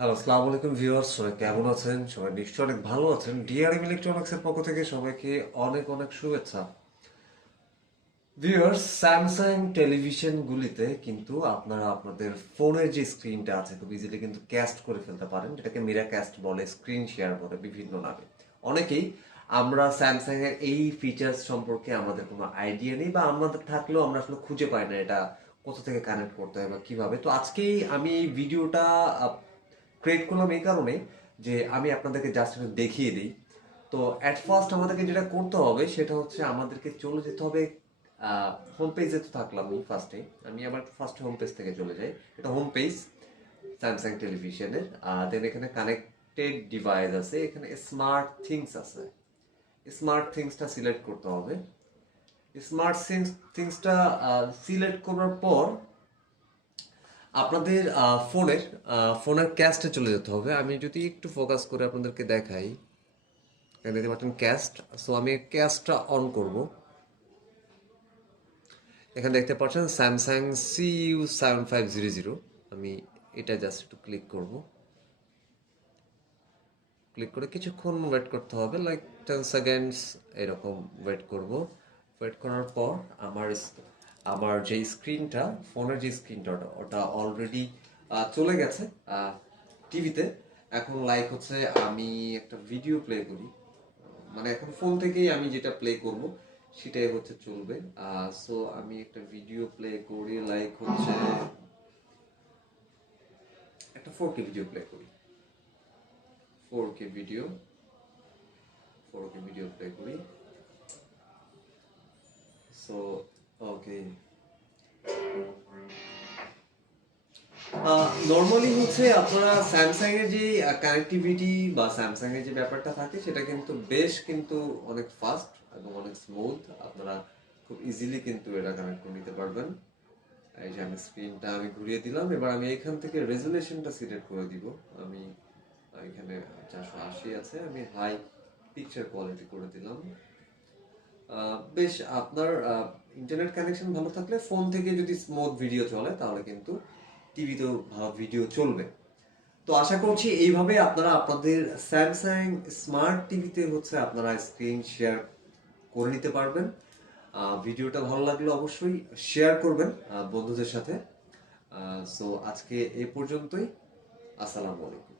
Hello, আসসালামু আলাইকুম viewers, সবাই কেমন আছেন? সবাই নিশ্চয়ই অনেক ভালো আছেন। ডিআরএম ইলেকট্রনিক্সের পক্ষ থেকে সবাইকে অনেক অনেক শুভেচ্ছা। ভিউয়ার্স, স্যামসাং টেলিভিশনগুলিতে কিন্তু আপনারা আপনাদের ফোনের যে স্ক্রিনটা আছে খুব ইজিলি কিন্তু ক্যাস্ট করে ফেলতে পারেন, যেটাকে মিরা ক্যাস্ট বলে, স্ক্রিন শেয়ার বলে বিভিন্ন নামে। অনেকেই আমরা স্যামসাং এর এই ফিচার্স সম্পর্কে আমাদের কোনো আইডিয়া নেই, বা আমাদের থাকলেও আমরা আসলে খুঁজে পাই না এটা কোথা থেকে কানেক্ট করতে হয় বা কিভাবে। তো আজকেই আমি এই ভিডিওটা ক্রিয়েট করলাম এই কারণে যে আমি আপনাদেরকে জাস্ট একটু দেখিয়ে দিই। তো অ্যাট ফার্স্ট আমাদেরকে যেটা করতে হবে সেটা হচ্ছে আমাদেরকে চলে যেতে হবে হোম পেজে। তো থাকলাম আমি ফার্স্টে, আমি আবার ফার্স্ট হোম পেজ থেকে চলে যাই। এটা হোম পেজ স্যামসাং টেলিভিশনের। দেন এখানে কানেক্টেড ডিভাইস আছে, এখানে স্মার্ট থিংস আছে। স্মার্ট থিংসটা সিলেক্ট করতে হবে। স্মার্ট থিংসটা সিলেক্ট করার পর আপনাদের ফোনের ক্যাস্টে চলে যেতে হবে। আমি যদি একটু ফোকাস করে আপনাদেরকে দেখাই, এখানে দেখতে পাচ্ছেন ক্যাস্ট। সো আমি ক্যাস্টটা অন করব। এখানে দেখতে পাচ্ছেন স্যামসাং CU7500। আমি এটা জাস্ট একটু ক্লিক করব। ক্লিক করে কিছুক্ষণ ওয়েট করতে হবে, লাইক 10 সেকেন্ডস এরকম ওয়েট করব। ওয়েট করার পর আমার যে স্ক্রিনটা, ফোনের যে স্ক্রিনটা ওটা অলরেডি চলে গেছে টিভিতে। এখন লাইক হচ্ছে আমি একটা ভিডিও প্লে করি, মানে এখন ফোন থেকেই আমি যেটা প্লে করব সেটাই হচ্ছে চলবে। সো আমি একটা ভিডিও প্লে করি, লাইক হচ্ছে একটা 4K ভিডিও প্লে করি। 4K video 4K video play করি। সো ওকে, নর্মালি হচ্ছে আপনারা স্যামসাং এর যে কানেক্টিভিটি বা স্যামসাং এর যে ব্যাপারটা থাকে সেটা কিন্তু বেশ কিন্তু অনেক ফাস্ট এবং অনেক স্মুথ। আপনারা খুব ইজিলি কিন্তু এটা কানেক্ট করে নিতে পারবেন। এই যে আমি স্ক্রিনটা আমি ঘুরিয়ে দিলাম, এবার আমি এখান থেকে রেজুলেশনটা সিলেক্ট করে দিব। আমি এখানে 480 আছে, আমি হাই পিকচার কোয়ালিটি করে দিলাম। বেশ, আপনার ইন্টারনেট কানেকশন ভালো থাকলে ফোন থেকে যদি স্মুথ ভিডিও চলে তাহলে কিন্তু টিভিতেও ভালো ভিডিও চলবে। তো আশা করছি এইভাবে আপনারা আপনাদের স্যামসাং স্মার্ট টিভিতে হচ্ছে আপনারা স্ক্রিন শেয়ার করে নিতে পারবেন। ভিডিওটা ভালো লাগলে অবশ্যই শেয়ার করবেন বন্ধুদের সাথে। সো আজকে এই পর্যন্তই। আসসালামু আলাইকুম।